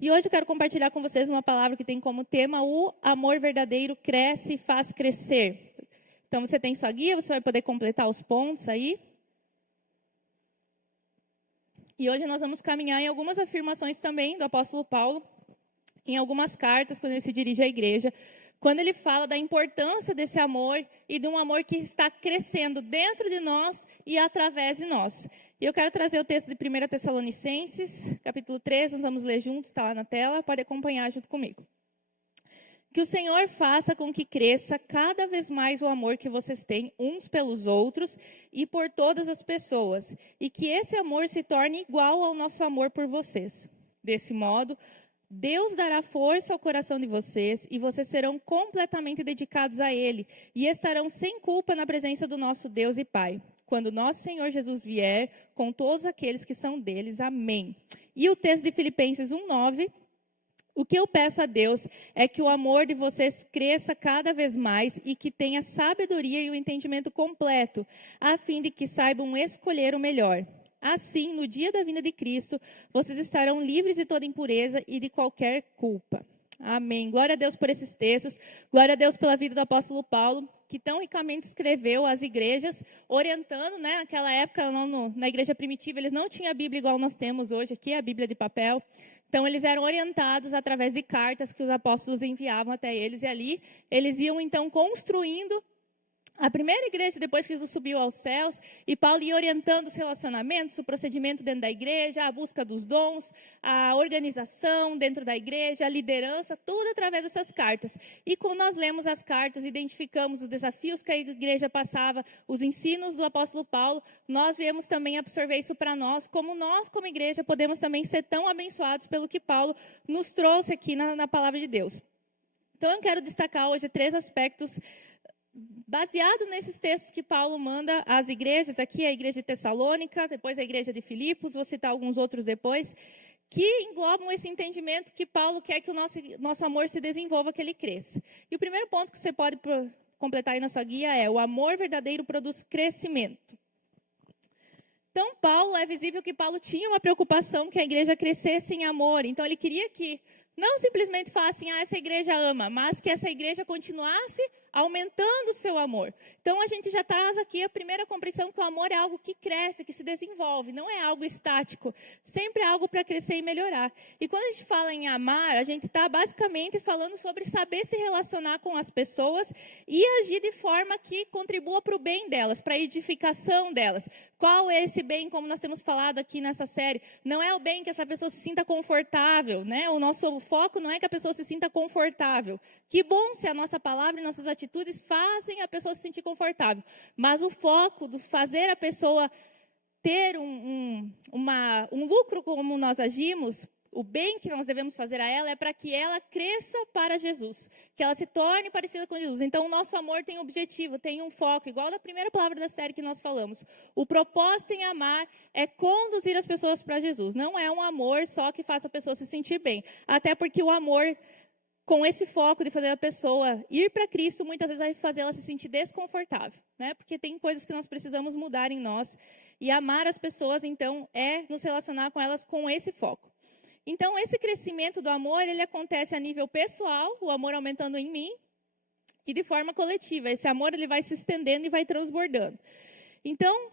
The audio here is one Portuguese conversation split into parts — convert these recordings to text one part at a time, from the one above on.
E hoje eu quero compartilhar com vocês uma palavra que tem como tema o amor verdadeiro cresce e faz crescer. Então você tem sua guia, você vai poder completar os pontos aí. E hoje nós vamos caminhar em algumas afirmações também do apóstolo Paulo, em algumas cartas, quando ele se dirige à igreja, quando ele fala da importância desse amor e de um amor que está crescendo dentro de nós e através de nós. E eu quero trazer o texto de 1 Tessalonicenses, capítulo 3, nós vamos ler juntos, está lá na tela, pode acompanhar junto comigo. Que o Senhor faça com que cresça cada vez mais o amor que vocês têm uns pelos outros e por todas as pessoas, e que esse amor se torne igual ao nosso amor por vocês. Desse modo, Deus dará força ao coração de vocês e vocês serão completamente dedicados a Ele e estarão sem culpa na presença do nosso Deus e Pai, quando nosso Senhor Jesus vier com todos aqueles que são deles. Amém. E o texto de Filipenses 1:9, o que eu peço a Deus é que o amor de vocês cresça cada vez mais e que tenha sabedoria e o entendimento completo, a fim de que saibam escolher o melhor. Assim, no dia da vinda de Cristo, vocês estarão livres de toda impureza e de qualquer culpa. Amém. Glória a Deus por esses textos. Glória a Deus pela vida do apóstolo Paulo, que tão ricamente escreveu às igrejas, orientando, né? Naquela época, na igreja primitiva, eles não tinham a Bíblia igual nós temos hoje aqui, a Bíblia de papel. Então, eles eram orientados através de cartas que os apóstolos enviavam até eles. E ali, eles iam, então, construindo a primeira igreja, depois que Jesus subiu aos céus, e Paulo ia orientando os relacionamentos, o procedimento dentro da igreja, a busca dos dons, a organização dentro da igreja, a liderança, tudo através dessas cartas. E quando nós lemos as cartas, identificamos os desafios que a igreja passava, os ensinos do apóstolo Paulo, nós viemos também absorver isso para nós, como igreja, podemos também ser tão abençoados pelo que Paulo nos trouxe aqui na palavra de Deus. Então, eu quero destacar hoje 3 aspectos baseado nesses textos que Paulo manda às igrejas, aqui a igreja de Tessalônica, depois a igreja de Filipos, vou citar alguns outros depois, que englobam esse entendimento que Paulo quer que o nosso amor se desenvolva, que ele cresça. E o primeiro ponto que você pode completar aí na sua guia é: o amor verdadeiro produz crescimento. Então, é visível que Paulo tinha uma preocupação que a igreja crescesse em amor. Então, ele queria que não simplesmente falassem, essa igreja ama, mas que essa igreja continuasse aumentando o seu amor. Então, a gente já traz aqui a primeira compreensão que o amor é algo que cresce, que se desenvolve, não é algo estático, sempre é algo para crescer e melhorar. E quando a gente fala em amar, a gente está basicamente falando sobre saber se relacionar com as pessoas e agir de forma que contribua para o bem delas, para a edificação delas. Qual é esse bem, como nós temos falado aqui nessa série? Não é o bem que essa pessoa se sinta confortável, né? O nosso foco não é que a pessoa se sinta confortável. Que bom se a nossa palavra e nossas atitudes fazem a pessoa se sentir confortável. Mas o foco de fazer a pessoa ter um lucro como nós agimos, o bem que nós devemos fazer a ela é para que ela cresça para Jesus, que ela se torne parecida com Jesus. Então, o nosso amor tem um objetivo, tem um foco, igual da primeira palavra da série que nós falamos. O propósito em amar é conduzir as pessoas para Jesus. Não é um amor só que faça a pessoa se sentir bem. Até porque o amor, com esse foco de fazer a pessoa ir para Cristo, muitas vezes vai fazer ela se sentir desconfortável, né? Porque tem coisas que nós precisamos mudar em nós. E amar as pessoas, então, é nos relacionar com elas com esse foco. Então, esse crescimento do amor, ele acontece a nível pessoal, o amor aumentando em mim, e de forma coletiva. Esse amor, ele vai se estendendo e vai transbordando. Então,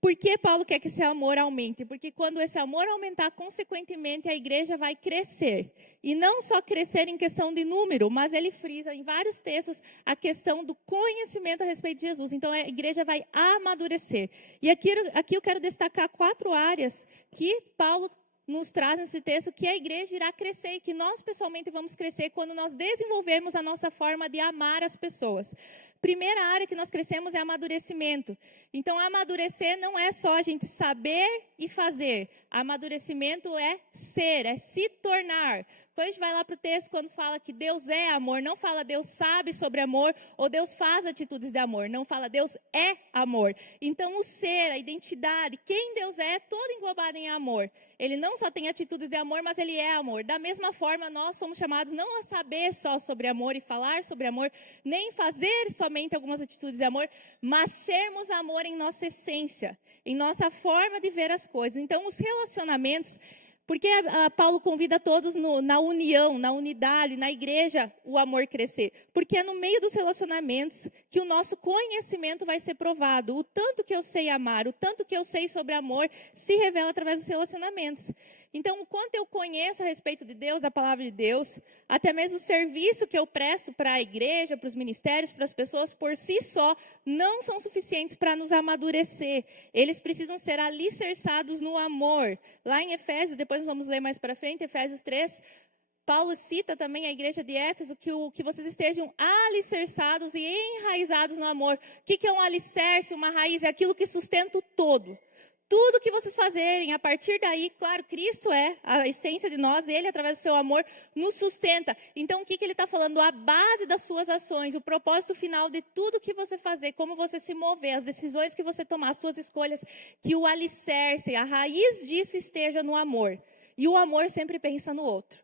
por que Paulo quer que esse amor aumente? Porque quando esse amor aumentar, consequentemente, a igreja vai crescer. E não só crescer em questão de número, mas ele frisa em vários textos a questão do conhecimento a respeito de Jesus. Então, a igreja vai amadurecer. E aqui eu quero destacar 4 áreas que Paulo nos traz nesse texto, que a igreja irá crescer e que nós pessoalmente vamos crescer quando nós desenvolvermos a nossa forma de amar as pessoas. Primeira área que nós crescemos é amadurecimento. Então, amadurecer não é só a gente saber e fazer. Amadurecimento é ser, é se tornar. Quando a gente vai lá para o texto, quando fala que Deus é amor, não fala Deus sabe sobre amor ou Deus faz atitudes de amor. Não fala Deus é amor. Então, o ser, a identidade, quem Deus é todo englobado em amor. Ele não só tem atitudes de amor, mas ele é amor. Da mesma forma, nós somos chamados não a saber só sobre amor e falar sobre amor, nem fazer somente algumas atitudes de amor, mas sermos amor em nossa essência, em nossa forma de ver as coisas. Então, os relacionamentos Por que Paulo convida todos na união, na unidade, na igreja, o amor crescer? Porque é no meio dos relacionamentos que o nosso conhecimento vai ser provado. O tanto que eu sei amar, o tanto que eu sei sobre amor, se revela através dos relacionamentos. Então, o quanto eu conheço a respeito de Deus, da palavra de Deus, até mesmo o serviço que eu presto para a igreja, para os ministérios, para as pessoas, por si só, não são suficientes para nos amadurecer. Eles precisam ser alicerçados no amor. Lá em Efésios, depois nós vamos ler mais para frente, Efésios 3, Paulo cita também a igreja de Éfeso que vocês estejam alicerçados e enraizados no amor. O que é um alicerce, uma raiz? É aquilo que sustenta o todo. Tudo que vocês fazerem, a partir daí, claro, Cristo é a essência de nós, Ele, através do seu amor, nos sustenta. Então, o que ele está falando? A base das suas ações, o propósito final de tudo que você fazer, como você se mover, as decisões que você tomar, as suas escolhas, que o alicerce, a raiz disso esteja no amor. E o amor sempre pensa no outro.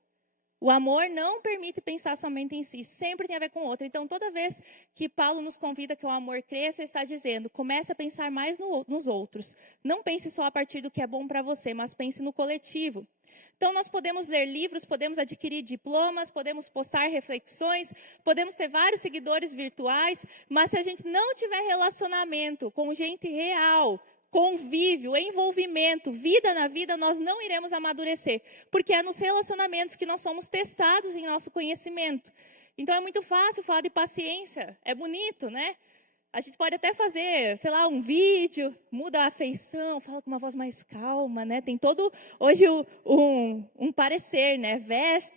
O amor não permite pensar somente em si, sempre tem a ver com o outro. Então, toda vez que Paulo nos convida que o amor cresça, ele está dizendo, comece a pensar mais nos outros. Não pense só a partir do que é bom para você, mas pense no coletivo. Então, nós podemos ler livros, podemos adquirir diplomas, podemos postar reflexões, podemos ter vários seguidores virtuais, mas se a gente não tiver relacionamento com gente real, convívio, envolvimento, vida na vida, nós não iremos amadurecer. Porque é nos relacionamentos que nós somos testados em nosso conhecimento. Então, é muito fácil falar de paciência. É bonito, né? A gente pode até fazer, sei lá, um vídeo, muda a afeição, fala com uma voz mais calma, né? Tem todo, hoje, um parecer, né?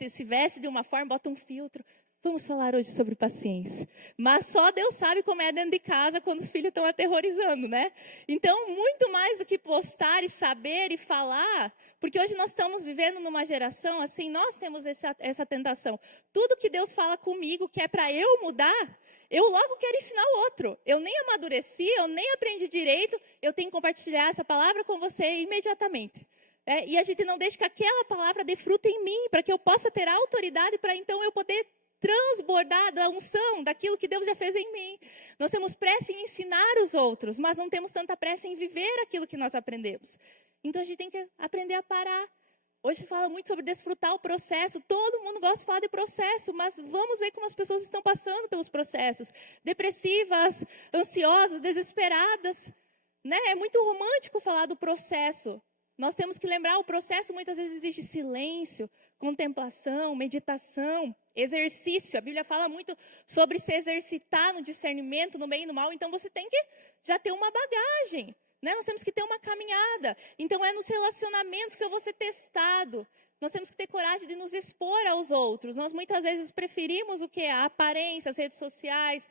Se veste de uma forma, bota um filtro. Vamos falar hoje sobre paciência. Mas só Deus sabe como é dentro de casa quando os filhos estão aterrorizando, né? Então, muito mais do que postar e saber e falar, porque hoje nós estamos vivendo numa geração, assim, nós temos essa tentação. Tudo que Deus fala comigo, que é para eu mudar, eu logo quero ensinar o outro. Eu nem amadureci, eu nem aprendi direito, eu tenho que compartilhar essa palavra com você imediatamente. E a gente não deixa que aquela palavra dê fruto em mim, para que eu possa ter autoridade, para então eu poder transbordar da unção, daquilo que Deus já fez em mim. Nós temos pressa em ensinar os outros, mas não temos tanta pressa em viver aquilo que nós aprendemos. Então, a gente tem que aprender a parar. Hoje se fala muito sobre desfrutar o processo. Todo mundo gosta de falar de processo, mas vamos ver como as pessoas estão passando pelos processos. Depressivas, ansiosas, desesperadas. Né? É muito romântico falar do processo. Nós temos que lembrar, o processo muitas vezes exige silêncio, contemplação, meditação, exercício. A Bíblia fala muito sobre se exercitar no discernimento, no bem e no mal. Então, você tem que já ter uma bagagem. Né? Nós temos que ter uma caminhada. Então, é nos relacionamentos que eu vou ser testado. Nós temos que ter coragem de nos expor aos outros. Nós muitas vezes preferimos o que? A aparência, as redes sociais,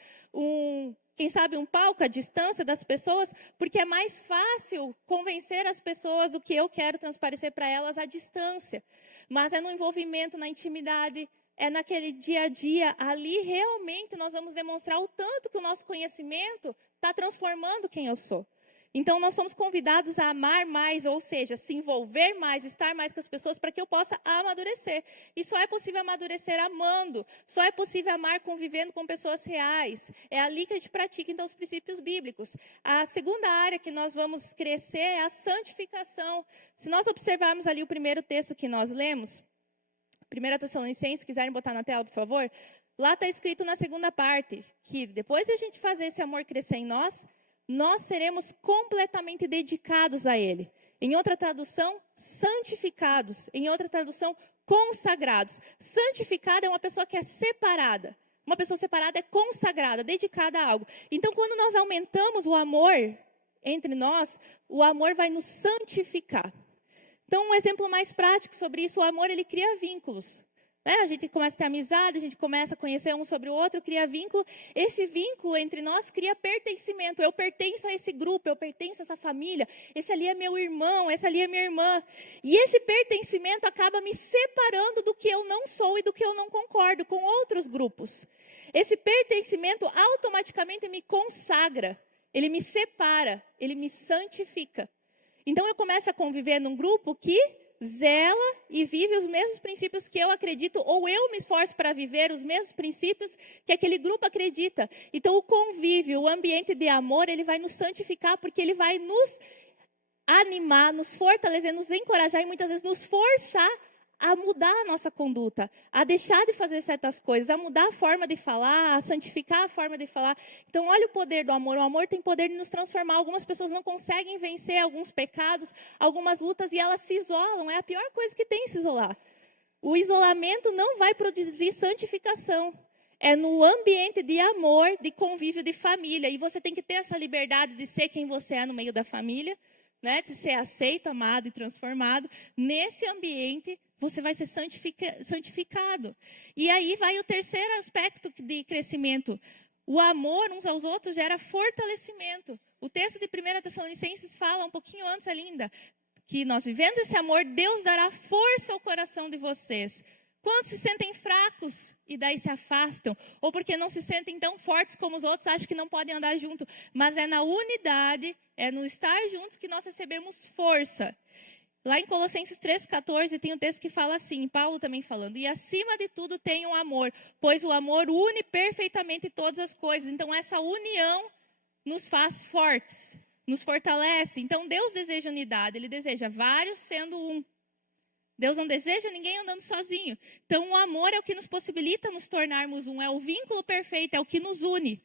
quem sabe um palco, a distância das pessoas, porque é mais fácil convencer as pessoas do que eu quero transparecer para elas à distância. Mas é no envolvimento, na intimidade, é naquele dia a dia, ali realmente nós vamos demonstrar o tanto que o nosso conhecimento está transformando quem eu sou. Então, nós somos convidados a amar mais, ou seja, se envolver mais, estar mais com as pessoas para que eu possa amadurecer. E só é possível amadurecer amando, só é possível amar convivendo com pessoas reais. É ali que a gente pratica, então, os princípios bíblicos. A segunda área que nós vamos crescer é a santificação. Se nós observarmos ali o primeiro texto que nós lemos, 1 Tessalonicenses, se quiserem botar na tela, por favor, lá está escrito na segunda parte, que depois de a gente fazer esse amor crescer em nós seremos completamente dedicados a Ele. Em outra tradução, santificados. Em outra tradução, consagrados. Santificada é uma pessoa que é separada. Uma pessoa separada é consagrada, dedicada a algo. Então, quando nós aumentamos o amor entre nós, o amor vai nos santificar. Então, um exemplo mais prático sobre isso, o amor, ele cria vínculos. A gente começa a ter amizade, a gente começa a conhecer um sobre o outro, cria vínculo. Esse vínculo entre nós cria pertencimento. Eu pertenço a esse grupo, eu pertenço a essa família. Esse ali é meu irmão, essa ali é minha irmã. E esse pertencimento acaba me separando do que eu não sou e do que eu não concordo com outros grupos. Esse pertencimento automaticamente me consagra. Ele me separa, ele me santifica. Então eu começo a conviver num grupo que zela e vive os mesmos princípios que eu acredito, ou eu me esforço para viver os mesmos princípios que aquele grupo acredita. Então, o convívio, o ambiente de amor, ele vai nos santificar, porque ele vai nos animar, nos fortalecer, nos encorajar e muitas vezes nos forçar a mudar a nossa conduta, a deixar de fazer certas coisas, a mudar a forma de falar, a santificar a forma de falar. Então, olha o poder do amor. O amor tem poder de nos transformar. Algumas pessoas não conseguem vencer alguns pecados, algumas lutas, e elas se isolam. É a pior coisa que tem, se isolar. O isolamento não vai produzir santificação. É no ambiente de amor, de convívio, de família. E você tem que ter essa liberdade de ser quem você é no meio da família, né? De ser aceito, amado e transformado. Nesse ambiente, você vai ser santificado. E aí vai o terceiro aspecto de crescimento. O amor uns aos outros gera fortalecimento. O texto de 1 Tessalonicenses fala um pouquinho antes ainda, que nós vivendo esse amor, Deus dará força ao coração de vocês. Quantos se sentem fracos e daí se afastam? Ou porque não se sentem tão fortes como os outros, acham que não podem andar junto. Mas é na unidade, é no estar juntos que nós recebemos força. Lá em Colossenses 3,14 tem um texto que fala assim, Paulo também falando, e acima de tudo tenham amor, pois o amor une perfeitamente todas as coisas. Então essa união nos faz fortes, nos fortalece. Então Deus deseja unidade, Ele deseja vários sendo um. Deus não deseja ninguém andando sozinho. Então o amor é o que nos possibilita nos tornarmos um, é o vínculo perfeito, é o que nos une.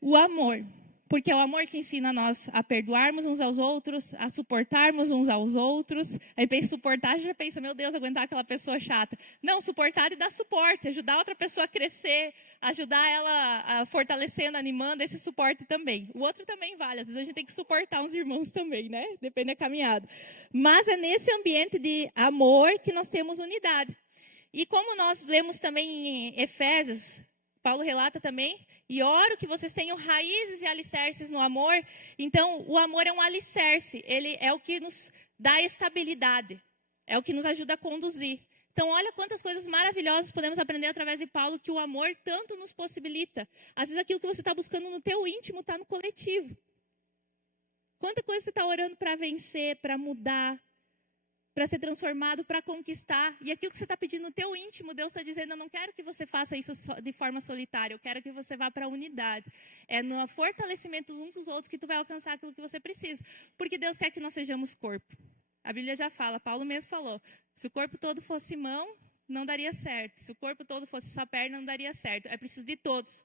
O amor. Porque é o amor que ensina nós a perdoarmos uns aos outros, a suportarmos uns aos outros. Aí pensa suportar, já pensa, meu Deus, aguentar aquela pessoa chata. Não, suportar e dar suporte, ajudar outra pessoa a crescer, ajudar ela a fortalecendo, animando, esse suporte também. O outro também vale, às vezes a gente tem que suportar uns irmãos também, né? Depende da caminhada. Mas é nesse ambiente de amor que nós temos unidade. E como nós lemos também em Efésios, Paulo relata também, e oro que vocês tenham raízes e alicerces no amor. Então, o amor é um alicerce, ele é o que nos dá estabilidade, é o que nos ajuda a conduzir. Então, olha quantas coisas maravilhosas podemos aprender através de Paulo, que o amor tanto nos possibilita. Às vezes, aquilo que você está buscando no teu íntimo está no coletivo. Quanta coisa você está orando para vencer, para mudar, para ser transformado, para conquistar. E aquilo que você está pedindo no teu íntimo, Deus está dizendo, eu não quero que você faça isso de forma solitária, eu quero que você vá para a unidade. É no fortalecimento uns dos outros que tu vai alcançar aquilo que você precisa. Porque Deus quer que nós sejamos corpo. A Bíblia já fala, Paulo mesmo falou, se o corpo todo fosse mão, não daria certo. Se o corpo todo fosse só perna, não daria certo. É preciso de todos.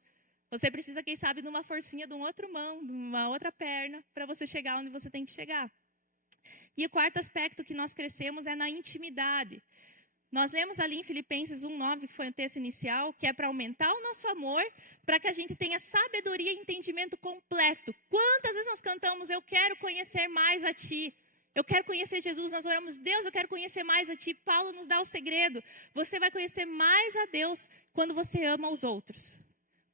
Você precisa, quem sabe, de uma forcinha de uma outra mão, de uma outra perna, para você chegar onde você tem que chegar. E o quarto aspecto que nós crescemos é na intimidade. Nós lemos ali em Filipenses 1:9, que foi o texto inicial, que é para aumentar o nosso amor, para que a gente tenha sabedoria e entendimento completo. Quantas vezes nós cantamos, eu quero conhecer mais a Ti. Eu quero conhecer Jesus, nós oramos, Deus, eu quero conhecer mais a Ti. Paulo nos dá o segredo. Você vai conhecer mais a Deus quando você ama os outros.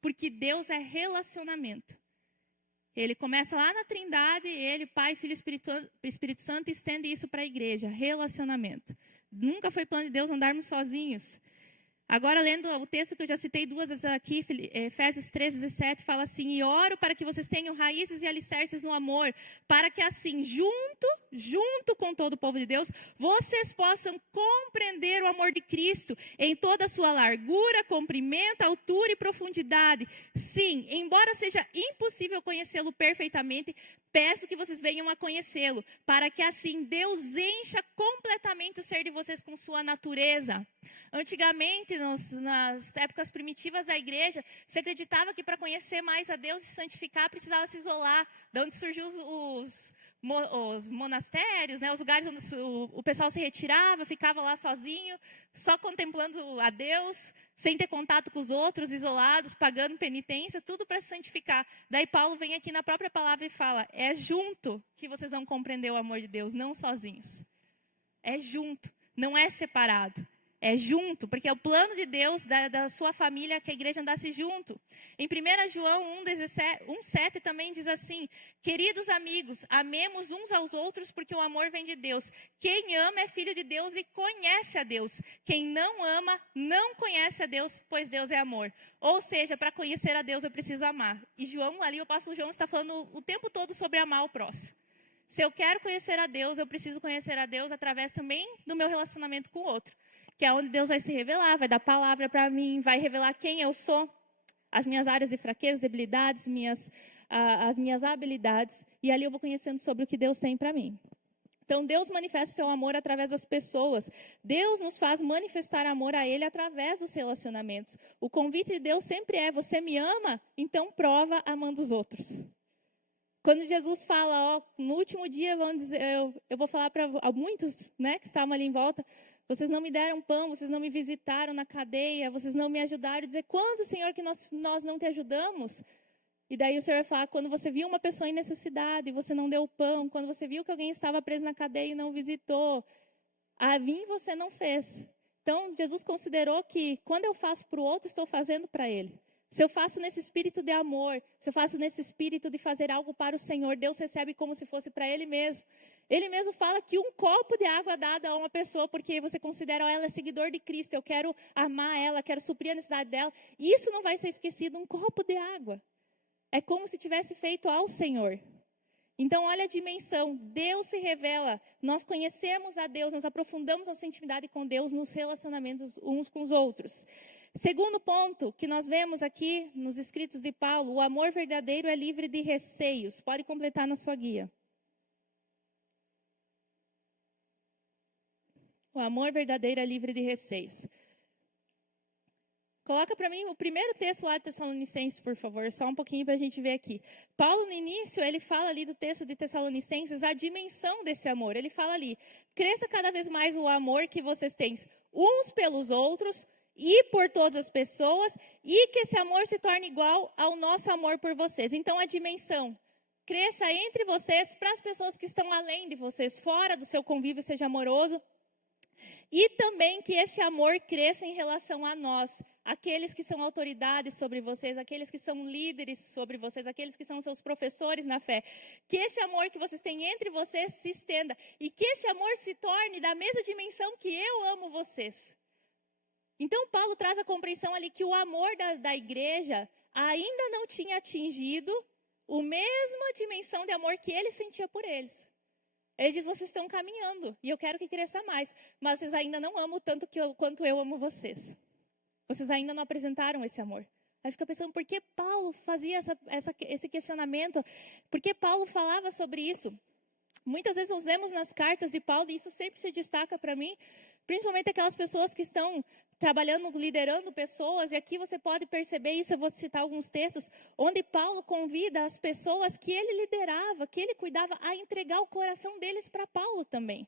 Porque Deus é relacionamento. Ele começa lá na Trindade, ele, Pai, Filho e Espírito Santo, estende isso para a igreja, relacionamento. Nunca foi plano de Deus andarmos sozinhos. Agora, lendo o texto que eu já citei duas vezes aqui, Efésios 3:17, fala assim, e oro para que vocês tenham raízes e alicerces no amor, para que assim, junto com todo o povo de Deus, vocês possam compreender o amor de Cristo em toda a sua largura, comprimento, altura e profundidade. Sim, embora seja impossível conhecê-lo perfeitamente, peço que vocês venham a conhecê-lo, para que assim Deus encha completamente o ser de vocês com sua natureza. Antigamente, nas épocas primitivas da igreja, se acreditava que para conhecer mais a Deus e se santificar, precisava se isolar. De onde surgiu os monastérios, né, os lugares onde o pessoal se retirava, ficava lá sozinho, só contemplando a Deus, sem ter contato com os outros, isolados, pagando penitência, tudo para se santificar. Daí Paulo vem aqui na própria palavra e fala, é junto que vocês vão compreender o amor de Deus, não sozinhos. É junto, não é separado. É junto, porque é o plano de Deus, da sua família, que a igreja andasse junto. Em 1 João 1,7 também diz assim, queridos amigos, amemos uns aos outros porque o amor vem de Deus. Quem ama é filho de Deus e conhece a Deus. Quem não ama, não conhece a Deus, pois Deus é amor. Ou seja, para conhecer a Deus eu preciso amar. E João, ali o apóstolo João está falando o tempo todo sobre amar o próximo. Se eu quero conhecer a Deus, eu preciso conhecer a Deus através também do meu relacionamento com o outro. Que é onde Deus vai se revelar, vai dar palavra para mim, vai revelar quem eu sou. as minhas áreas de fraqueza, debilidades, as minhas habilidades. E ali eu vou conhecendo sobre o que Deus tem para mim. Então, Deus manifesta o seu amor através das pessoas. Deus nos faz manifestar amor a Ele através dos relacionamentos. O convite de Deus sempre é: você me ama? Então prova amando os outros. Quando Jesus fala, no último dia, vamos dizer, eu vou falar para muitos, né, que estavam ali em volta: vocês não me deram pão, vocês não me visitaram na cadeia, vocês não me ajudaram. Dizer: quando, Senhor, que nós não te ajudamos? E daí o Senhor vai falar: quando você viu uma pessoa em necessidade e você não deu pão, quando você viu que alguém estava preso na cadeia e não visitou, a mim você não fez. Então, Jesus considerou que quando eu faço para o outro, estou fazendo para Ele. Se eu faço nesse espírito de amor, se eu faço nesse espírito de fazer algo para o Senhor, Deus recebe como se fosse para Ele mesmo. Ele mesmo fala que um copo de água dada a uma pessoa, porque você considera ela seguidor de Cristo, eu quero amar ela, quero suprir a necessidade dela, isso não vai ser esquecido, um copo de água. É como se tivesse feito ao Senhor. Então, olha a dimensão. Deus se revela. Nós conhecemos a Deus, nós aprofundamos nossa intimidade com Deus nos relacionamentos uns com os outros. Segundo ponto que nós vemos aqui nos escritos de Paulo: o amor verdadeiro é livre de receios. Pode completar na sua guia. O amor verdadeiro é livre de receios. Coloca para mim o primeiro texto lá de Tessalonicenses, por favor, só um pouquinho para a gente ver aqui. Paulo, no início, ele fala ali do texto de Tessalonicenses a dimensão desse amor. Ele fala ali: cresça cada vez mais o amor que vocês têm uns pelos outros e por todas as pessoas, e que esse amor se torne igual ao nosso amor por vocês. Então, a dimensão: cresça entre vocês, para as pessoas que estão além de vocês, fora do seu convívio, seja amoroso. E também que esse amor cresça em relação a nós, aqueles que são autoridades sobre vocês, aqueles que são líderes sobre vocês, aqueles que são seus professores na fé. Que esse amor que vocês têm entre vocês se estenda e que esse amor se torne da mesma dimensão que eu amo vocês. Então, Paulo traz a compreensão ali que o amor da igreja ainda não tinha atingido a mesma dimensão de amor que ele sentia por eles. Ele diz: vocês estão caminhando e eu quero que cresça mais, mas vocês ainda não amam tanto quanto eu amo vocês. Vocês ainda não apresentaram esse amor. Aí fica pensando, por que Paulo fazia esse questionamento? Por que Paulo falava sobre isso? Muitas vezes nós vemos nas cartas de Paulo, e isso sempre se destaca para mim, principalmente aquelas pessoas que estão trabalhando, liderando pessoas, e aqui você pode perceber isso. Eu vou citar alguns textos, onde Paulo convida as pessoas que ele liderava, que ele cuidava, a entregar o coração deles para Paulo também.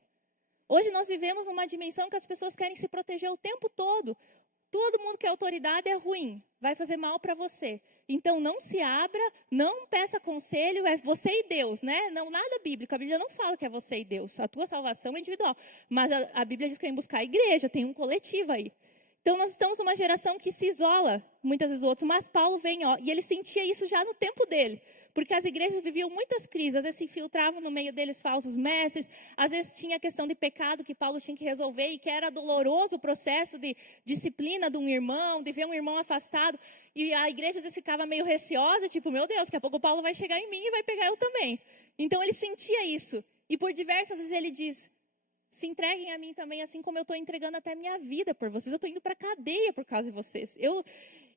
Hoje nós vivemos numa dimensão que as pessoas querem se proteger o tempo todo. Todo mundo que é autoridade é ruim, vai fazer mal para você. Então não se abra, não peça conselho, é você e Deus, né? Não, nada bíblico, a Bíblia não fala que é você e Deus, a tua salvação é individual. Mas a Bíblia diz que tem que buscar a igreja, tem um coletivo aí. Então nós estamos numa geração que se isola muitas vezes dos outros, mas Paulo vem, e ele sentia isso já no tempo dele. Porque as igrejas viviam muitas crises, às vezes se infiltravam no meio deles falsos mestres, às vezes tinha a questão de pecado que Paulo tinha que resolver e que era doloroso o processo de disciplina de um irmão, de ver um irmão afastado, e a igreja às vezes ficava meio receosa, tipo, meu Deus, daqui a pouco Paulo vai chegar em mim e vai pegar eu também. Então ele sentia isso, e por diversas vezes ele diz: se entreguem a mim também, assim como eu estou entregando até minha vida por vocês, eu estou indo para a cadeia por causa de vocês, eu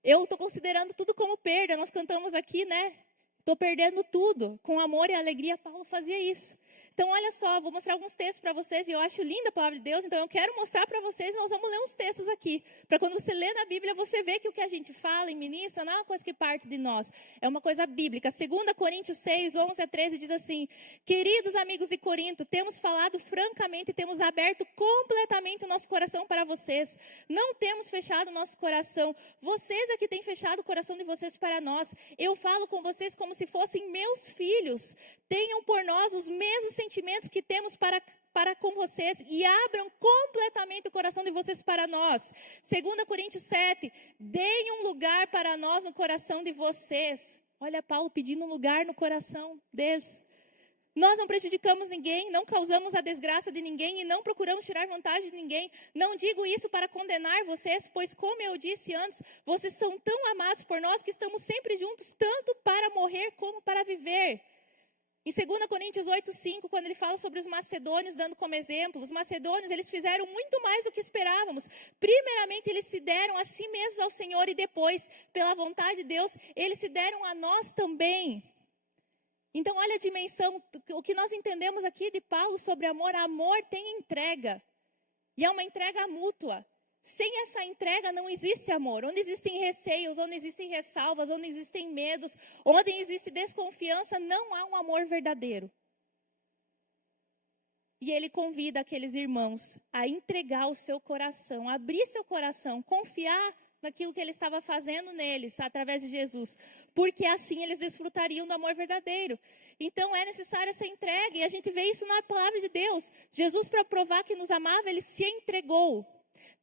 estou considerando tudo como perda. Nós cantamos aqui, né? Estou perdendo tudo. Com amor e alegria, Paulo fazia isso. Então, olha só, vou mostrar alguns textos para vocês, e eu acho linda a palavra de Deus, então eu quero mostrar para vocês, nós vamos ler uns textos aqui, para quando você lê na Bíblia, você vê que o que a gente fala e ministra não é uma coisa que parte de nós, é uma coisa bíblica. 2 Coríntios 6, 11 a 13 diz assim: queridos amigos de Corinto, temos falado francamente e temos aberto completamente o nosso coração para vocês, não temos fechado o nosso coração, vocês é que têm fechado o coração de vocês para nós. Eu falo com vocês como se fossem meus filhos, tenham por nós os mesmos sentimentos que temos para com vocês e abram completamente o coração de vocês para nós. 2 Coríntios 7, deem um lugar para nós no coração de vocês. Olha Paulo pedindo um lugar no coração deles. Nós não prejudicamos ninguém, não causamos a desgraça de ninguém e não procuramos tirar vantagem de ninguém. Não digo isso para condenar vocês, pois como eu disse antes, vocês são tão amados por nós que estamos sempre juntos, tanto para morrer como para viver. Em 2 Coríntios 8:5, quando ele fala sobre os macedônios, dando como exemplo, os macedônios, eles fizeram muito mais do que esperávamos. Primeiramente, eles se deram a si mesmos ao Senhor e depois, pela vontade de Deus, eles se deram a nós também. Então, olha a dimensão, o que nós entendemos aqui de Paulo sobre amor. Amor tem entrega. E é uma entrega mútua. Sem essa entrega não existe amor. Onde existem receios, onde existem ressalvas, onde existem medos, onde existe desconfiança, não há um amor verdadeiro. E ele convida aqueles irmãos a entregar o seu coração, a abrir seu coração, confiar naquilo que ele estava fazendo neles, através de Jesus. Porque assim eles desfrutariam do amor verdadeiro. Então é necessária essa entrega, e a gente vê isso na palavra de Deus. Jesus, para provar que nos amava, ele se entregou.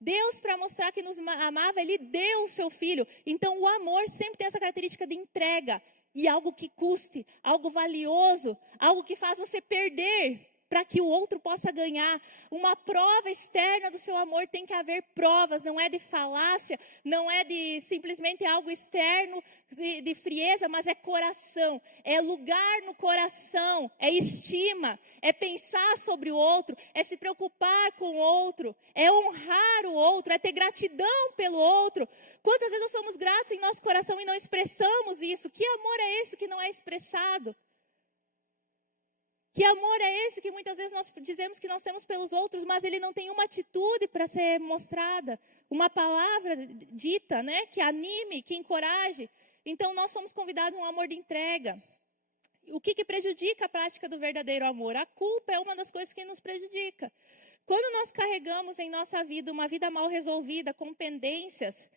Deus, para mostrar que nos amava, ele deu o seu filho. Então o amor sempre tem essa característica de entrega. E algo que custe, algo valioso, algo que faz você perder, para que o outro possa ganhar. Uma prova externa do seu amor, tem que haver provas, não é de falácia, não é de simplesmente algo externo, de frieza, mas é coração, é lugar no coração, é estima, é pensar sobre o outro, é se preocupar com o outro, é honrar o outro, é ter gratidão pelo outro. Quantas vezes nós somos gratos em nosso coração e não expressamos isso? Que amor é esse que não é expressado? Que amor é esse que muitas vezes nós dizemos que nós temos pelos outros, mas ele não tem uma atitude para ser mostrada, uma palavra dita, né, que anime, que encoraje. Então nós somos convidados a um amor de entrega. O que prejudica a prática do verdadeiro amor? A culpa é uma das coisas que nos prejudica. Quando nós carregamos em nossa vida uma vida mal resolvida, com pendências,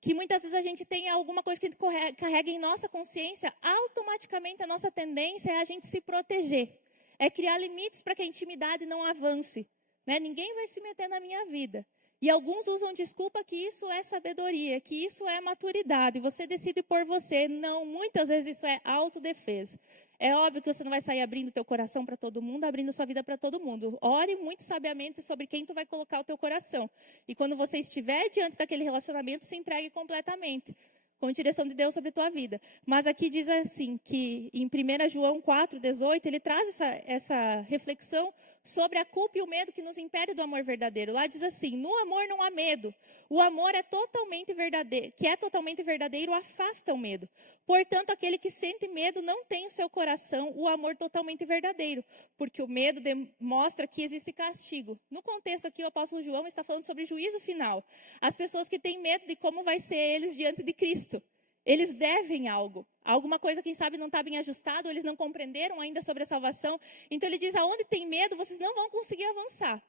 que muitas vezes a gente tem alguma coisa que carrega em nossa consciência, automaticamente a nossa tendência é a gente se proteger. É criar limites para que a intimidade não avance. Né? Ninguém vai se meter na minha vida. E alguns usam desculpa que isso é sabedoria, que isso é maturidade. Você decide por você. Não, muitas vezes isso é autodefesa. É óbvio que você não vai sair abrindo teu coração para todo mundo, abrindo sua vida para todo mundo. Ore muito sabiamente sobre quem tu vai colocar o teu coração. E quando você estiver diante daquele relacionamento, se entregue completamente, com direção de Deus sobre a tua vida. Mas aqui diz assim, que em 1 João 4:18, ele traz essa reflexão sobre a culpa e o medo que nos impede do amor verdadeiro. Lá diz assim: no amor não há medo. O amor é totalmente verdadeiro, que é totalmente verdadeiro, afasta o medo. Portanto, aquele que sente medo não tem o seu coração o amor totalmente verdadeiro, porque o medo demonstra que existe castigo. No contexto aqui, o apóstolo João está falando sobre juízo final. As pessoas que têm medo de como vai ser eles diante de Cristo. Eles devem algo. Alguma coisa, quem sabe, não está bem ajustado, eles não compreenderam ainda sobre a salvação. Então ele diz, aonde tem medo, vocês não vão conseguir avançar.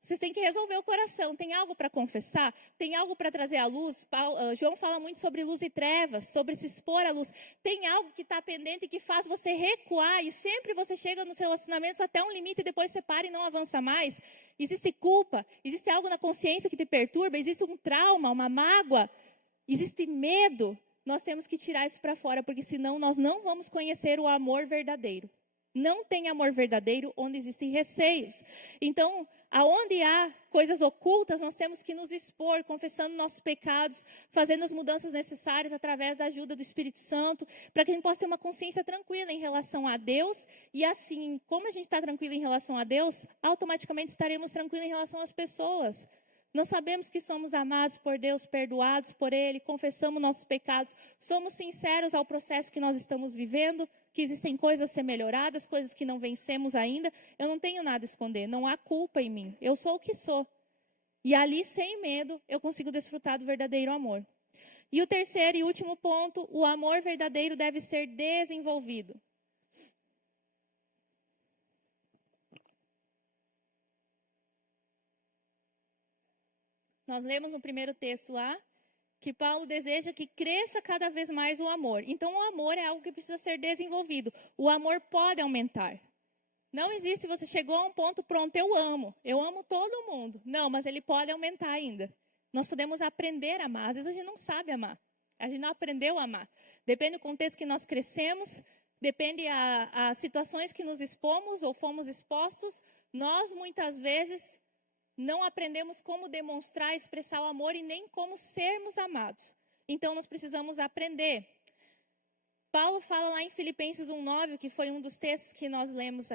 Vocês têm que resolver o coração. Tem algo para confessar? Tem algo para trazer à luz? João fala muito sobre luz e trevas, sobre se expor à luz. Tem algo que está pendente e que faz você recuar. E sempre você chega nos relacionamentos até um limite e depois você para e não avança mais. Existe culpa, existe algo na consciência que te perturba, existe um trauma, uma mágoa, existe medo. Nós temos que tirar isso para fora, porque senão nós não vamos conhecer o amor verdadeiro. Não tem amor verdadeiro onde existem receios. Então, aonde há coisas ocultas, nós temos que nos expor, confessando nossos pecados, fazendo as mudanças necessárias através da ajuda do Espírito Santo, para que a gente possa ter uma consciência tranquila em relação a Deus. E assim, como a gente está tranquilo em relação a Deus, automaticamente estaremos tranquilos em relação às pessoas. Nós sabemos que somos amados por Deus, perdoados por Ele, confessamos nossos pecados, somos sinceros ao processo que nós estamos vivendo, que existem coisas a ser melhoradas, coisas que não vencemos ainda. Eu não tenho nada a esconder, não há culpa em mim, eu sou o que sou. E ali, sem medo, eu consigo desfrutar do verdadeiro amor. E o terceiro e último ponto, o amor verdadeiro deve ser desenvolvido. Nós lemos no primeiro texto lá, que Paulo deseja que cresça cada vez mais o amor. Então, o amor é algo que precisa ser desenvolvido. O amor pode aumentar. Não existe, você chegou a um ponto, pronto, eu amo todo mundo. Não, mas ele pode aumentar ainda. Nós podemos aprender a amar. Às vezes a gente não sabe amar. A gente não aprendeu a amar. Depende do contexto que nós crescemos, depende as situações que nos expomos ou fomos expostos. Nós, muitas vezes, não aprendemos como demonstrar, expressar o amor e nem como sermos amados. Então, nós precisamos aprender. Paulo fala lá em Filipenses 1:9, que foi um dos textos que nós lemos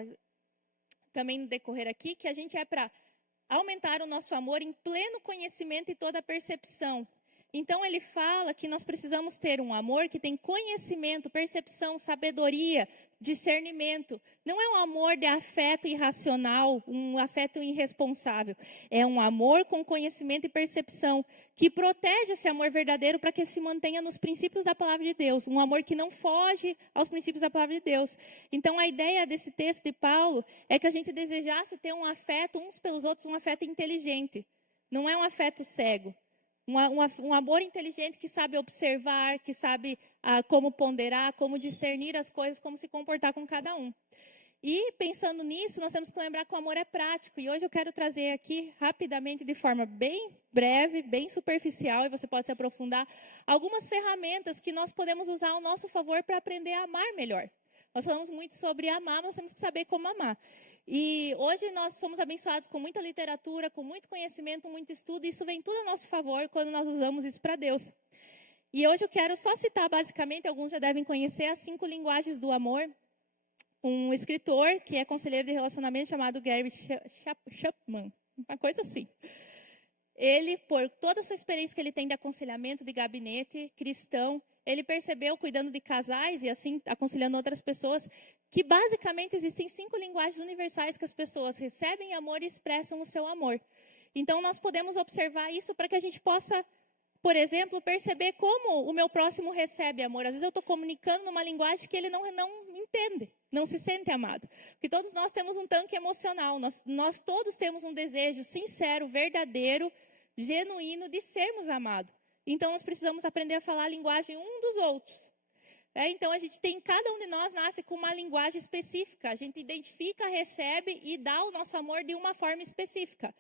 também no decorrer aqui, que a gente é para aumentar o nosso amor em pleno conhecimento e toda percepção. Então, ele fala que nós precisamos ter um amor que tem conhecimento, percepção, sabedoria, discernimento. Não é um amor de afeto irracional, um afeto irresponsável. É um amor com conhecimento e percepção, que protege esse amor verdadeiro para que se mantenha nos princípios da palavra de Deus. Um amor que não foge aos princípios da palavra de Deus. Então, a ideia desse texto de Paulo é que a gente desejasse ter um afeto uns pelos outros, um afeto inteligente. Não é um afeto cego. Um amor inteligente que sabe observar, que sabe como ponderar, como discernir as coisas, como se comportar com cada um. E pensando nisso, nós temos que lembrar que o amor é prático. E hoje eu quero trazer aqui, rapidamente, de forma bem breve, bem superficial, e você pode se aprofundar, algumas ferramentas que nós podemos usar ao nosso favor para aprender a amar melhor. Nós falamos muito sobre amar, nós temos que saber como amar. E hoje nós somos abençoados com muita literatura, com muito conhecimento, muito estudo, e isso vem tudo a nosso favor quando nós usamos isso para Deus. E hoje eu quero só citar basicamente, alguns já devem conhecer, as 5 linguagens do amor. Um escritor que é conselheiro de relacionamento chamado Gary Chapman, uma coisa assim. Ele, por toda a sua experiência que ele tem de aconselhamento, de gabinete cristão, ele percebeu, cuidando de casais e assim aconselhando outras pessoas, que basicamente existem 5 linguagens universais que as pessoas recebem amor e expressam o seu amor. Então, nós podemos observar isso para que a gente possa, por exemplo, perceber como o meu próximo recebe amor. Às vezes eu estou comunicando numa linguagem que ele não entende, não se sente amado. Porque todos nós temos um tanque emocional, nós todos temos um desejo sincero, verdadeiro, genuíno de sermos amados. Então, nós precisamos aprender a falar a linguagem um dos outros. Então, cada um de nós nasce com uma linguagem específica. A gente identifica, recebe e dá o nosso amor de uma forma específica.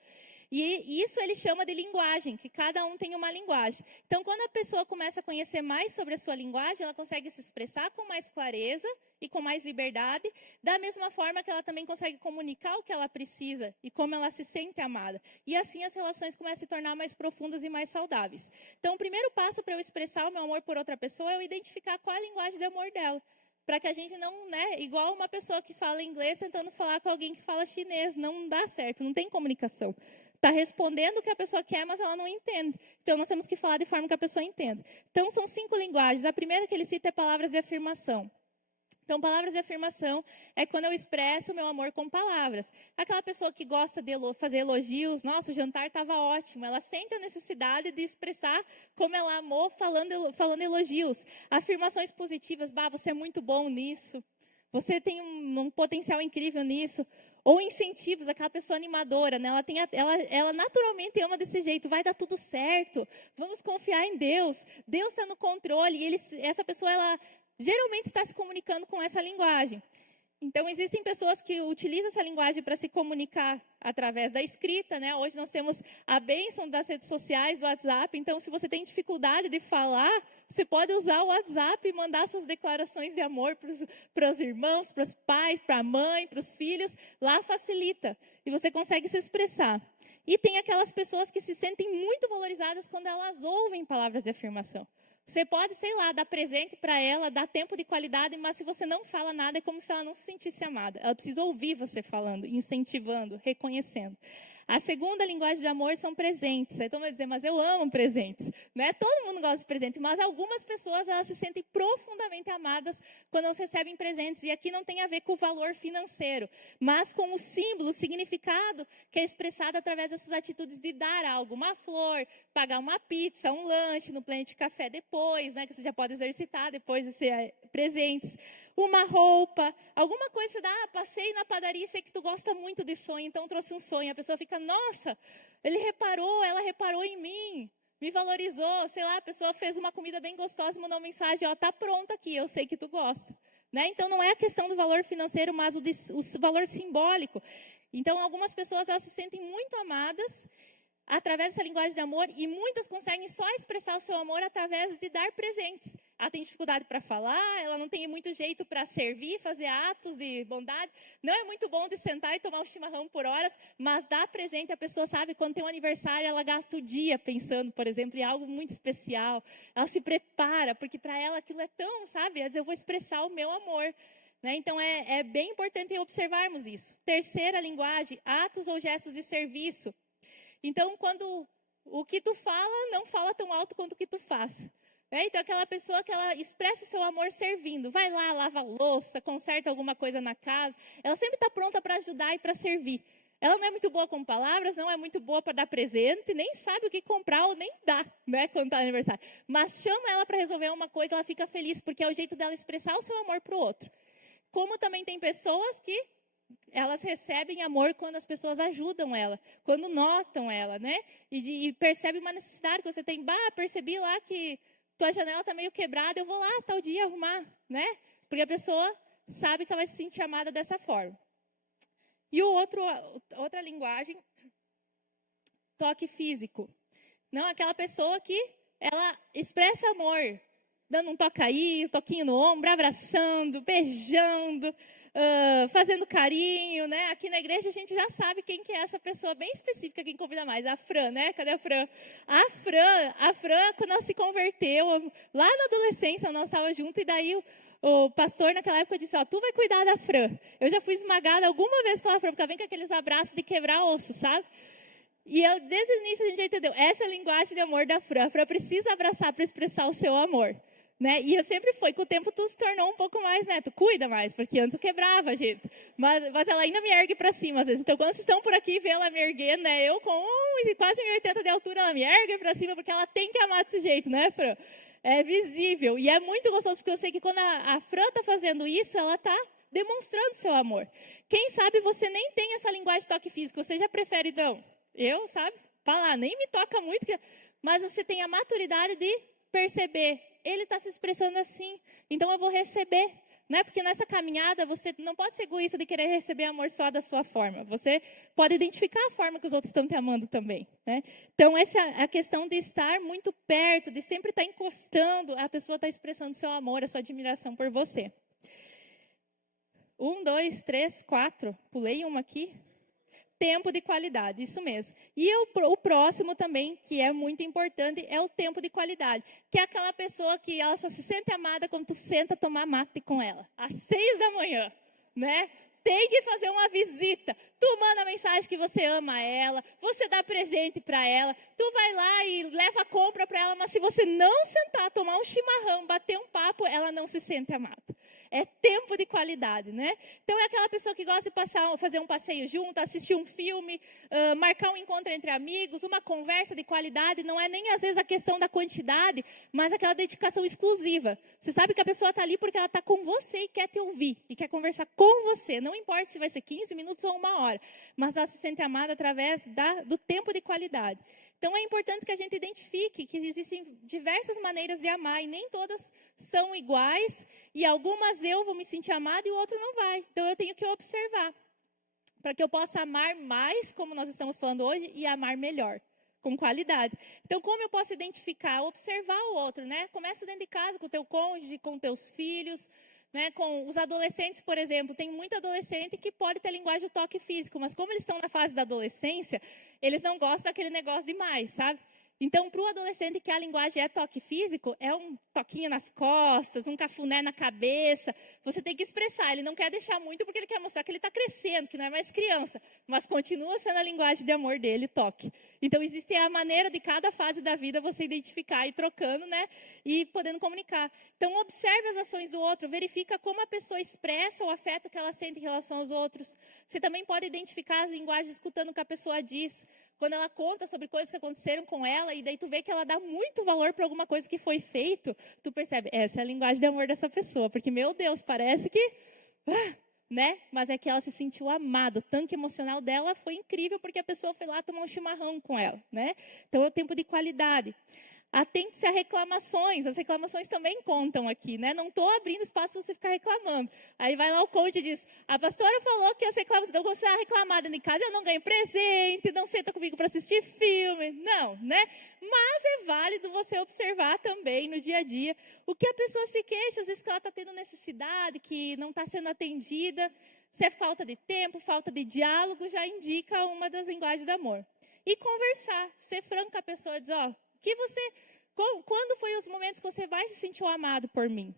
E isso ele chama de linguagem, que cada um tem uma linguagem. Então, quando a pessoa começa a conhecer mais sobre a sua linguagem, ela consegue se expressar com mais clareza e com mais liberdade, da mesma forma que ela também consegue comunicar o que ela precisa e como ela se sente amada. E assim as relações começam a se tornar mais profundas e mais saudáveis. Então, o primeiro passo para eu expressar o meu amor por outra pessoa é eu identificar qual é a linguagem de amor dela. Para que a gente não, igual uma pessoa que fala inglês tentando falar com alguém que fala chinês, não dá certo, não tem comunicação. Está respondendo o que a pessoa quer, mas ela não entende. Então, nós temos que falar de forma que a pessoa entenda. Então, são 5 linguagens. A primeira que ele cita é palavras de afirmação. Então, palavras de afirmação é quando eu expresso o meu amor com palavras. Aquela pessoa que gosta de fazer elogios, nossa, o jantar estava ótimo. Ela sente a necessidade de expressar como ela amou falando elogios. Afirmações positivas, você é muito bom nisso. Você tem um potencial incrível nisso. Ou incentivos, aquela pessoa animadora, né? Ela naturalmente ama desse jeito, vai dar tudo certo, vamos confiar em Deus, Deus está no controle, e essa pessoa, ela geralmente está se comunicando com essa linguagem. Então, existem pessoas que utilizam essa linguagem para se comunicar através da escrita, né? Hoje nós temos a bênção das redes sociais, do WhatsApp. Então, se você tem dificuldade de falar, você pode usar o WhatsApp e mandar suas declarações de amor para os irmãos, para os pais, para a mãe, para os filhos. Lá facilita e você consegue se expressar. E tem aquelas pessoas que se sentem muito valorizadas quando elas ouvem palavras de afirmação. Você pode, dar presente para ela, dar tempo de qualidade, mas se você não fala nada, é como se ela não se sentisse amada. Ela precisa ouvir você falando, incentivando, reconhecendo. A segunda linguagem de amor são presentes. Então, vai dizer, mas eu amo presentes. Né? Todo mundo gosta de presentes, mas algumas pessoas elas se sentem profundamente amadas quando elas recebem presentes. E aqui não tem a ver com o valor financeiro, mas com o símbolo, o significado que é expressado através dessas atitudes de dar algo. Uma flor, pagar uma pizza, um lanche no Planet Café depois, né, que você já pode exercitar depois de ser presentes. Uma roupa, alguma coisa, você dá, passei na padaria, sei que tu gosta muito de sonho, então trouxe um sonho. A pessoa fica, nossa, ela reparou em mim, me valorizou, a pessoa fez uma comida bem gostosa, mandou uma mensagem, está pronta aqui, eu sei que tu gosta. Né? Então, não é a questão do valor financeiro, mas o valor simbólico. Então, algumas pessoas elas se sentem muito amadas através dessa linguagem de amor, e muitas conseguem só expressar o seu amor através de dar presentes. Ela tem dificuldade para falar, ela não tem muito jeito para servir, fazer atos de bondade. Não é muito bom de sentar e tomar um chimarrão por horas, mas dar presente, a pessoa sabe, quando tem um aniversário, ela gasta o dia pensando, por exemplo, em algo muito especial. Ela se prepara, porque para ela aquilo é tão, sabe? Ela diz, eu vou expressar o meu amor. Né? Então, é bem importante observarmos isso. Terceira linguagem, atos ou gestos de serviço. Então, quando o que tu fala, não fala tão alto quanto o que tu faz. Então, aquela pessoa que ela expressa o seu amor servindo. Vai lá, lava a louça, conserta alguma coisa na casa. Ela sempre está pronta para ajudar e para servir. Ela não é muito boa com palavras, não é muito boa para dar presente, nem sabe o que comprar ou nem dá, né, quando está no aniversário. Mas chama ela para resolver uma coisa, ela fica feliz, porque é o jeito dela expressar o seu amor para o outro. Como também tem pessoas que elas recebem amor quando as pessoas ajudam ela, quando notam ela, né? E percebe uma necessidade que você tem. Percebi lá que tua janela está meio quebrada, eu vou lá tal dia arrumar, né? Porque a pessoa sabe que ela vai se sentir amada dessa forma. E outra linguagem, toque físico. Não, aquela pessoa que ela expressa amor, dando um toque aí, um toquinho no ombro, abraçando, beijando, fazendo carinho, né? Aqui na igreja a gente já sabe quem que é essa pessoa bem específica, quem convida mais, a Fran, né? Cadê a Fran? A Fran, quando ela se converteu, lá na adolescência, nós estávamos juntos, e daí o pastor naquela época disse, tu vai cuidar da Fran. Eu já fui esmagada alguma vez pela Fran, porque ela vem com aqueles abraços de quebrar osso, sabe? E desde o início a gente já entendeu, essa é a linguagem de amor da Fran. A Fran precisa abraçar para expressar o seu amor. Né? E eu sempre fui, com o tempo tu se tornou um pouco mais, né? Tu cuida mais, porque antes eu quebrava a gente. Mas ela ainda me ergue para cima às vezes. Então quando vocês estão por aqui e vê ela me erguer, né? Eu com quase 1,80 de altura, ela me ergue para cima, porque ela tem que amar desse jeito, né, Fran? É visível. E é muito gostoso, porque eu sei que quando a Fran está fazendo isso, ela está demonstrando seu amor. Quem sabe você nem tem essa linguagem de toque físico, você já prefere não. Eu, sabe? Falar, nem me toca muito, mas você tem a maturidade de perceber, ele está se expressando assim, então eu vou receber. Né? Porque nessa caminhada você não pode ser egoísta de querer receber amor só da sua forma. Você pode identificar a forma que os outros estão te amando também. Né? Então essa é a questão de estar muito perto, de sempre estar encostando, a pessoa está expressando seu amor, a sua admiração por você. 1, 2, 3, 4, pulei uma aqui. Tempo de qualidade, isso mesmo. E o próximo também, que é muito importante, é o tempo de qualidade. Que é aquela pessoa que ela só se sente amada quando tu senta tomar mate com ela. Às 6 da manhã, né? Tem que fazer uma visita. Tu manda mensagem que você ama ela, você dá presente para ela, tu vai lá e leva compra para ela, mas se você não sentar, tomar um chimarrão, bater um papo, ela não se sente amada. É tempo de qualidade, né? Então, é aquela pessoa que gosta de fazer um passeio junto, assistir um filme, marcar um encontro entre amigos, uma conversa de qualidade. Não é nem, às vezes, a questão da quantidade, mas aquela dedicação exclusiva. Você sabe que a pessoa está ali porque ela está com você e quer te ouvir, e quer conversar com você. Não importa se vai ser 15 minutos ou 1 hora, mas ela se sente amada através do tempo de qualidade. Então, é importante que a gente identifique que existem diversas maneiras de amar, e nem todas são iguais, e algumas eu vou me sentir amada e o outro não vai. Então, eu tenho que observar, para que eu possa amar mais, como nós estamos falando hoje, e amar melhor, com qualidade. Então, como eu posso identificar? Observar o outro, né? Começa dentro de casa, com o teu cônjuge, com teus filhos, né? Com os adolescentes, por exemplo. Tem muito adolescente que pode ter linguagem do toque físico, mas como eles estão na fase da adolescência, eles não gostam daquele negócio demais, sabe? Então, para o adolescente que a linguagem é toque físico, é um toquinho nas costas, um cafuné na cabeça. Você tem que expressar. Ele não quer deixar muito porque ele quer mostrar que ele está crescendo, que não é mais criança. Mas continua sendo a linguagem de amor dele, toque. Então, existe a maneira de cada fase da vida você identificar e trocando, né? E podendo comunicar. Então, observe as ações do outro. Verifica como a pessoa expressa o afeto que ela sente em relação aos outros. Você também pode identificar as linguagens escutando o que a pessoa diz. Quando ela conta sobre coisas que aconteceram com ela, e daí tu vê que ela dá muito valor para alguma coisa que foi feito, tu percebe, essa é a linguagem de amor dessa pessoa. Porque, meu Deus, parece que... né? Mas é que ela se sentiu amada. O tanque emocional dela foi incrível, porque a pessoa foi lá tomar um chimarrão com ela, né? Então, é o tempo de qualidade. Atente-se a reclamações. As reclamações também contam aqui, né? Não estou abrindo espaço para você ficar reclamando. Aí vai lá o coach e diz, a pastora falou que as reclamações, não você é reclamada em casa, eu não ganho presente, não senta comigo para assistir filme. Não, né? Mas é válido você observar também no dia a dia o que a pessoa se queixa, às vezes que ela está tendo necessidade, que não está sendo atendida. Se é falta de tempo, falta de diálogo, já indica uma das linguagens do amor. E conversar, ser franco com a pessoa, dizer, ó, quando foi os momentos que você mais se sentiu amado por mim?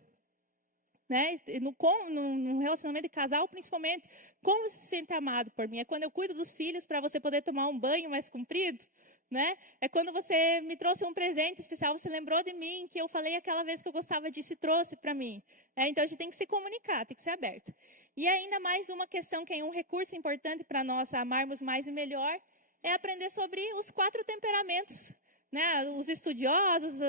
Né? No relacionamento de casal, principalmente, como você se sente amado por mim? É quando eu cuido dos filhos para você poder tomar um banho mais comprido? Né? É quando você me trouxe um presente especial, você lembrou de mim, que eu falei aquela vez que eu gostava disso e trouxe para mim. Então, a gente tem que se comunicar, tem que ser aberto. E ainda mais uma questão que é um recurso importante para nós amarmos mais e melhor, é aprender sobre os 4 temperamentos. Né? Os estudiosos,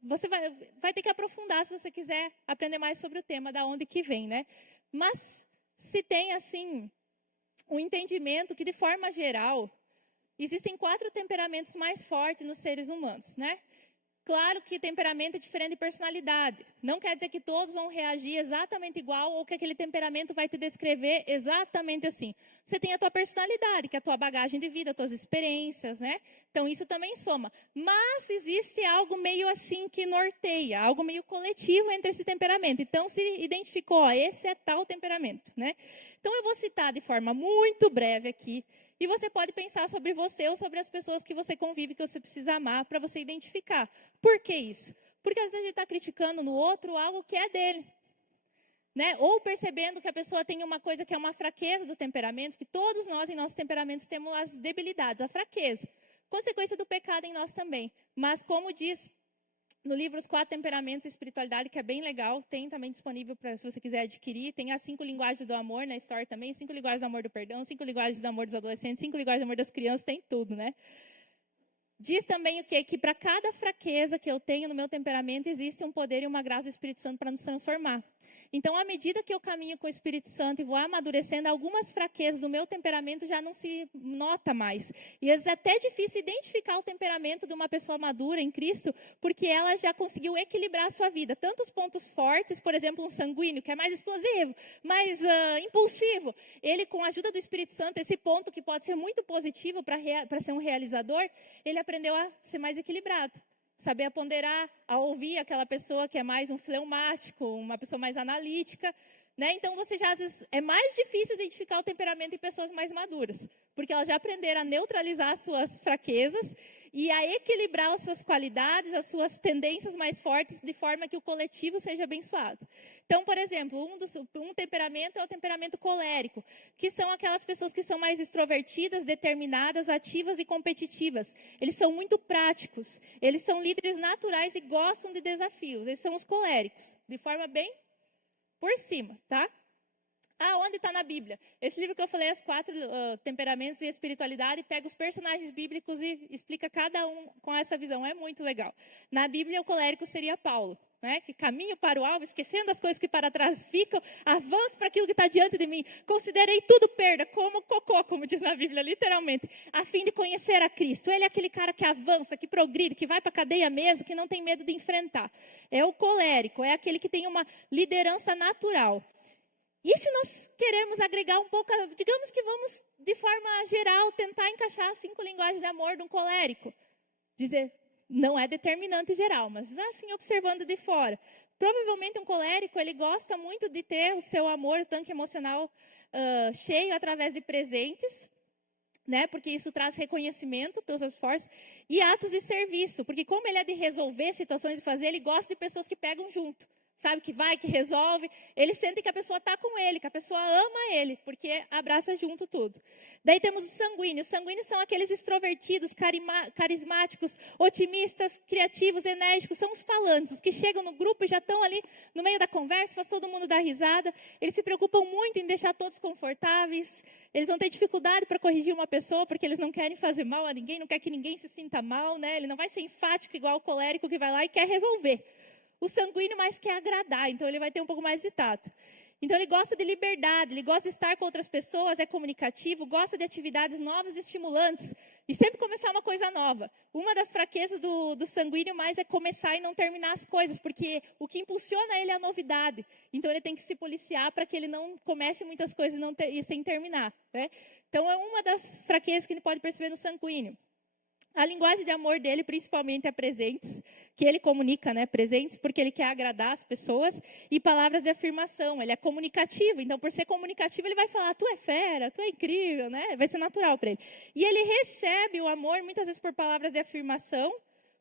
você vai ter que aprofundar se você quiser aprender mais sobre o tema, da onde que vem. Né? Mas se tem, assim, um entendimento que, de forma geral, existem 4 temperamentos mais fortes nos seres humanos, né? Claro que temperamento é diferente de personalidade. Não quer dizer que todos vão reagir exatamente igual ou que aquele temperamento vai te descrever exatamente assim. Você tem a tua personalidade, que é a tua bagagem de vida, as tuas experiências, né? Então, isso também soma. Mas existe algo meio assim que norteia, algo meio coletivo entre esse temperamento. Então, se identificou, ó, esse é tal temperamento, né? Então, eu vou citar de forma muito breve aqui. E você pode pensar sobre você ou sobre as pessoas que você convive, que você precisa amar, para você identificar. Por que isso? Porque às vezes a gente está criticando no outro algo que é dele. Né? Ou percebendo que a pessoa tem uma coisa que é uma fraqueza do temperamento, que todos nós em nossos temperamentos temos as debilidades, a fraqueza. Consequência do pecado em nós também. Mas como diz no livro Os 4 Temperamentos e Espiritualidade, que é bem legal, tem também disponível para se você quiser adquirir. Tem as 5 linguagens do amor na Store também, 5 linguagens do amor do perdão, 5 linguagens do amor dos adolescentes, 5 linguagens do amor das crianças, tem tudo, né? Diz também o quê? Que para cada fraqueza que eu tenho no meu temperamento, existe um poder e uma graça do Espírito Santo para nos transformar. Então, à medida que eu caminho com o Espírito Santo e vou amadurecendo, algumas fraquezas do meu temperamento já não se nota mais. E às vezes é até difícil identificar o temperamento de uma pessoa madura em Cristo, porque ela já conseguiu equilibrar a sua vida. Tanto os pontos fortes, por exemplo, um sanguíneo, que é mais explosivo, mais impulsivo. Ele, com a ajuda do Espírito Santo, esse ponto que pode ser muito positivo para ser um realizador, ele aprendeu a ser mais equilibrado. Saber a ponderar, a ouvir aquela pessoa que é mais um fleumático, uma pessoa mais analítica. Né? Então, você já, às vezes, é mais difícil identificar o temperamento em pessoas mais maduras. Porque elas já aprenderam a neutralizar as suas fraquezas e a equilibrar as suas qualidades, as suas tendências mais fortes, de forma que o coletivo seja abençoado. Então, por exemplo, um temperamento é o temperamento colérico, que são aquelas pessoas que são mais extrovertidas, determinadas, ativas e competitivas. Eles são muito práticos, eles são líderes naturais e gostam de desafios. Eles são os coléricos, de forma bem por cima, tá? Onde está na Bíblia? Esse livro que eu falei, As 4 Temperamentos e Espiritualidade, pega os personagens bíblicos e explica cada um com essa visão. É muito legal. Na Bíblia, o colérico seria Paulo, né? Que caminho para o alvo, esquecendo as coisas que para trás ficam, avanço para aquilo que está diante de mim. Considerei tudo perda, como cocô, como diz na Bíblia, literalmente, a fim de conhecer a Cristo. Ele é aquele cara que avança, que progride, que vai para a cadeia mesmo, que não tem medo de enfrentar. É o colérico, é aquele que tem uma liderança natural. E se nós queremos agregar um pouco, digamos que vamos, de forma geral, tentar encaixar 5 linguagens de amor de um colérico. Dizer, não é determinante geral, mas vá assim observando de fora. Provavelmente um colérico, ele gosta muito de ter o seu amor, o tanque emocional cheio através de presentes, né? Porque isso traz reconhecimento pelos esforços e atos de serviço. Porque como ele é de resolver situações e fazer, ele gosta de pessoas que pegam junto. Sabe, que vai, que resolve. Ele sente que a pessoa está com ele, que a pessoa ama ele, porque abraça junto tudo. Daí temos os sanguíneos. Os sanguíneos são aqueles extrovertidos, carismáticos, otimistas, criativos, enérgicos. São os falantes, os que chegam no grupo e já estão ali no meio da conversa, faz todo mundo dar risada. Eles se preocupam muito em deixar todos confortáveis. Eles vão ter dificuldade para corrigir uma pessoa, porque eles não querem fazer mal a ninguém, não quer que ninguém se sinta mal, né? Ele não vai ser enfático igual o colérico que vai lá e quer resolver. O sanguíneo mais quer agradar, então ele vai ter um pouco mais de tato. Então, ele gosta de liberdade, ele gosta de estar com outras pessoas, é comunicativo, gosta de atividades novas e estimulantes. E sempre começar uma coisa nova. Uma das fraquezas do sanguíneo mais é começar e não terminar as coisas, porque o que impulsiona ele é a novidade. Então, ele tem que se policiar para que ele não comece muitas coisas e sem terminar. Né? Então, é uma das fraquezas que ele pode perceber no sanguíneo. A linguagem de amor dele, principalmente, é presentes, que ele comunica, né? Presentes, porque ele quer agradar as pessoas, e palavras de afirmação. Ele é comunicativo, então, por ser comunicativo, ele vai falar: tu é fera, tu é incrível, né? Vai ser natural para ele. E ele recebe o amor, muitas vezes, por palavras de afirmação,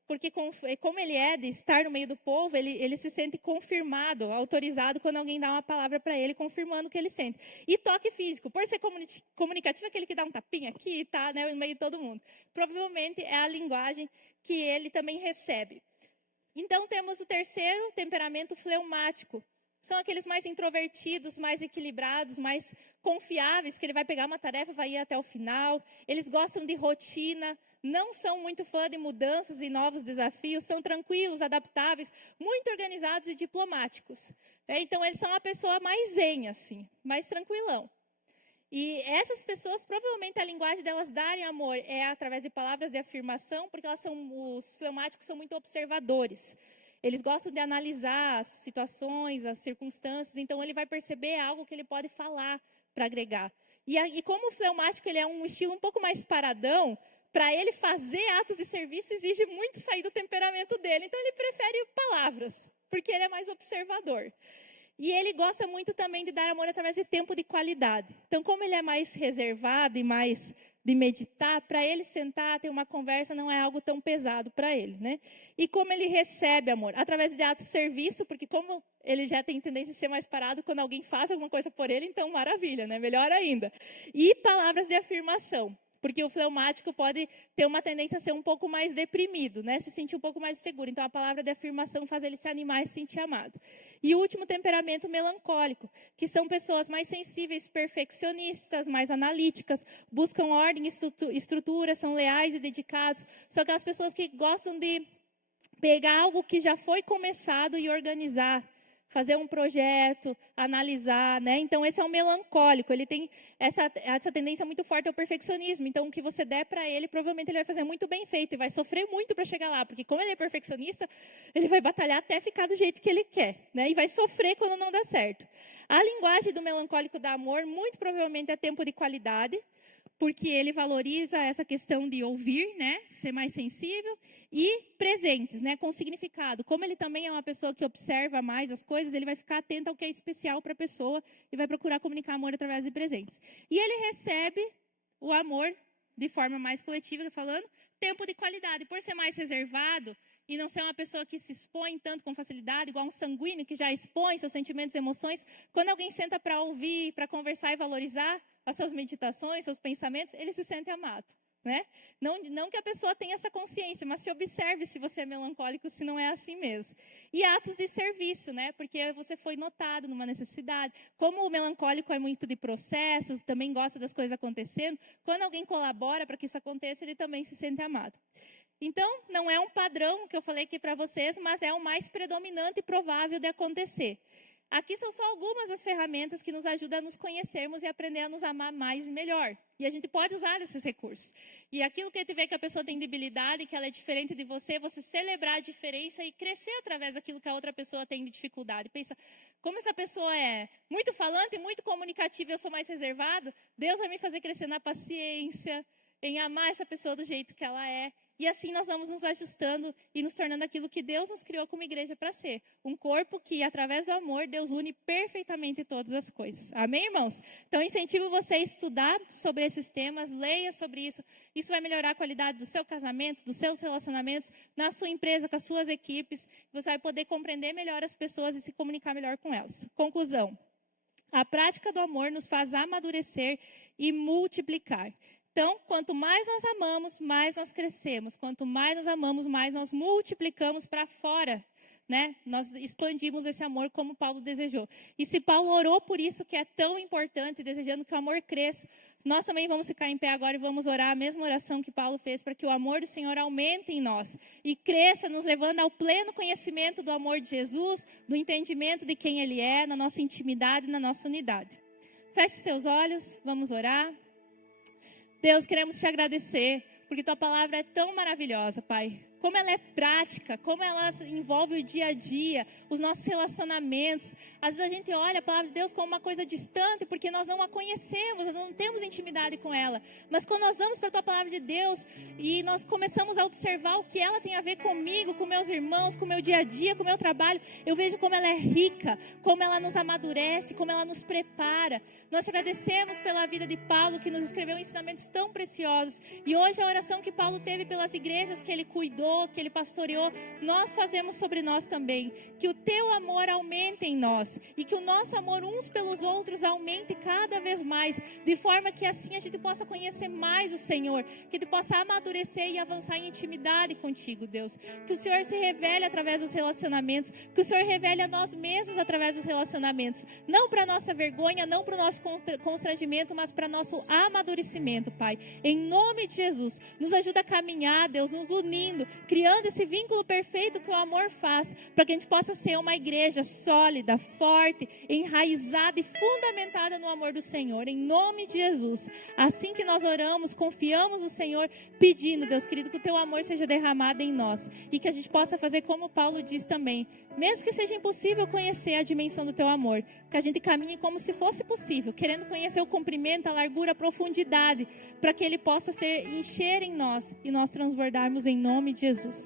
porque como ele é de estar no meio do povo, ele se sente confirmado, autorizado, quando alguém dá uma palavra para ele, confirmando o que ele sente. E toque físico, por ser comunicativo, aquele que dá um tapinha aqui e tá, né, no meio de todo mundo. Provavelmente é a linguagem que ele também recebe. Então, temos o terceiro temperamento, fleumático. São aqueles mais introvertidos, mais equilibrados, mais confiáveis, que ele vai pegar uma tarefa e vai ir até o final. Eles gostam de rotina, não são muito fã de mudanças e novos desafios, são tranquilos, adaptáveis, muito organizados e diplomáticos. Então, eles são a pessoa mais zen, assim, mais tranquilão. E essas pessoas, provavelmente, a linguagem delas darem amor é através de palavras de afirmação, porque os fleumáticos são muito observadores. Eles gostam de analisar as situações, as circunstâncias, então ele vai perceber algo que ele pode falar para agregar. E como o fleumático ele é um estilo um pouco mais paradão, para ele fazer atos de serviço exige muito sair do temperamento dele. Então ele prefere palavras, porque ele é mais observador. E ele gosta muito também de dar amor através de tempo de qualidade. Então, como ele é mais reservado e mais de meditar, para ele sentar, ter uma conversa, não é algo tão pesado para ele, né? E como ele recebe amor? Através de atos de serviço, porque como ele já tem tendência a ser mais parado, quando alguém faz alguma coisa por ele, então maravilha, né? Melhor ainda. E palavras de afirmação. Porque o fleumático pode ter uma tendência a ser um pouco mais deprimido, né? Se sentir um pouco mais seguro. Então, a palavra de afirmação faz ele se animar e se sentir amado. E o último temperamento, melancólico, que são pessoas mais sensíveis, perfeccionistas, mais analíticas, buscam ordem e estrutura, são leais e dedicados. São aquelas pessoas que gostam de pegar algo que já foi começado e organizar. Fazer um projeto, analisar, né? Então, esse é um melancólico. Ele tem essa tendência muito forte ao perfeccionismo. Então, o que você der para ele, provavelmente ele vai fazer muito bem feito e vai sofrer muito para chegar lá. Porque como ele é perfeccionista, ele vai batalhar até ficar do jeito que ele quer, né? E vai sofrer quando não dá certo. A linguagem do melancólico da amor, muito provavelmente é tempo de qualidade, porque ele valoriza essa questão de ouvir, né, ser mais sensível, e presentes, né, com significado. Como ele também é uma pessoa que observa mais as coisas, ele vai ficar atento ao que é especial para a pessoa e vai procurar comunicar amor através de presentes. E ele recebe o amor de forma mais coletiva, falando, tempo de qualidade. Por ser mais reservado e não ser uma pessoa que se expõe tanto com facilidade, igual um sanguíneo que já expõe seus sentimentos e emoções, quando alguém senta para ouvir, para conversar e valorizar as suas meditações, seus pensamentos, ele se sente amado. Né? Não que a pessoa tenha essa consciência, mas se observe se você é melancólico, se não é assim mesmo. E atos de serviço, né? Porque você foi notado numa necessidade. Como o melancólico é muito de processos, também gosta das coisas acontecendo, quando alguém colabora para que isso aconteça, ele também se sente amado. Então, não é um padrão que eu falei aqui para vocês, mas é o mais predominante e provável de acontecer. Aqui são só algumas das ferramentas que nos ajudam a nos conhecermos e aprender a nos amar mais e melhor. E a gente pode usar esses recursos. E aquilo que a gente vê que a pessoa tem debilidade, que ela é diferente de você celebrar a diferença e crescer através daquilo que a outra pessoa tem de dificuldade. Pensa, como essa pessoa é muito falante, muito comunicativa e eu sou mais reservado, Deus vai me fazer crescer na paciência, em amar essa pessoa do jeito que ela é. E assim nós vamos nos ajustando e nos tornando aquilo que Deus nos criou como igreja para ser. Um corpo que, através do amor, Deus une perfeitamente todas as coisas. Amém, irmãos? Então, incentivo você a estudar sobre esses temas, leia sobre isso. Isso vai melhorar a qualidade do seu casamento, dos seus relacionamentos, na sua empresa, com as suas equipes. Você vai poder compreender melhor as pessoas e se comunicar melhor com elas. Conclusão. A prática do amor nos faz amadurecer e multiplicar. Então, quanto mais nós amamos, mais nós crescemos. Quanto mais nós amamos, mais nós multiplicamos para fora né? Nós expandimos esse amor como Paulo desejou. E se Paulo orou por isso que é tão importante, desejando que o amor cresça, nós também vamos ficar em pé agora e vamos orar a mesma oração que Paulo fez para que o amor do Senhor aumente em nós e cresça, nos levando ao pleno conhecimento do amor de Jesus, do entendimento de quem Ele é, na nossa intimidade e na nossa unidade. Feche seus olhos, vamos orar. Deus, queremos te agradecer, porque tua palavra é tão maravilhosa, Pai. Como ela é prática, como ela envolve o dia a dia, os nossos relacionamentos. Às vezes a gente olha a palavra de Deus como uma coisa distante, porque nós não a conhecemos, nós não temos intimidade com ela. Mas quando nós vamos para a tua palavra de Deus e nós começamos a observar o que ela tem a ver comigo, com meus irmãos, com o meu dia a dia, com o meu trabalho, eu vejo como ela é rica, como ela nos amadurece, como ela nos prepara. Nós te agradecemos pela vida de Paulo, que nos escreveu ensinamentos tão preciosos. E hoje a oração que Paulo teve pelas igrejas que ele cuidou, que Ele pastoreou, nós fazemos sobre nós também. Que o Teu amor aumente em nós e que o nosso amor uns pelos outros aumente cada vez mais, de forma que assim a gente possa conhecer mais o Senhor, que a gente possa amadurecer e avançar em intimidade contigo, Deus. Que o Senhor se revele através dos relacionamentos, que o Senhor revele a nós mesmos através dos relacionamentos, não para nossa vergonha, não para o nosso constrangimento, mas para nosso amadurecimento, Pai. Em nome de Jesus, nos ajuda a caminhar, Deus, nos unindo, criando esse vínculo perfeito que o amor faz, para que a gente possa ser uma igreja sólida, forte, enraizada e fundamentada no amor do Senhor, em nome de Jesus. Assim que nós oramos, confiamos no Senhor, pedindo, Deus querido, que o Teu amor seja derramado em nós, e que a gente possa fazer como Paulo diz também, mesmo que seja impossível conhecer a dimensão do Teu amor, que a gente caminhe como se fosse possível, querendo conhecer o comprimento, a largura, a profundidade, para que Ele possa encher em nós, e nós transbordarmos em nome de Jesus.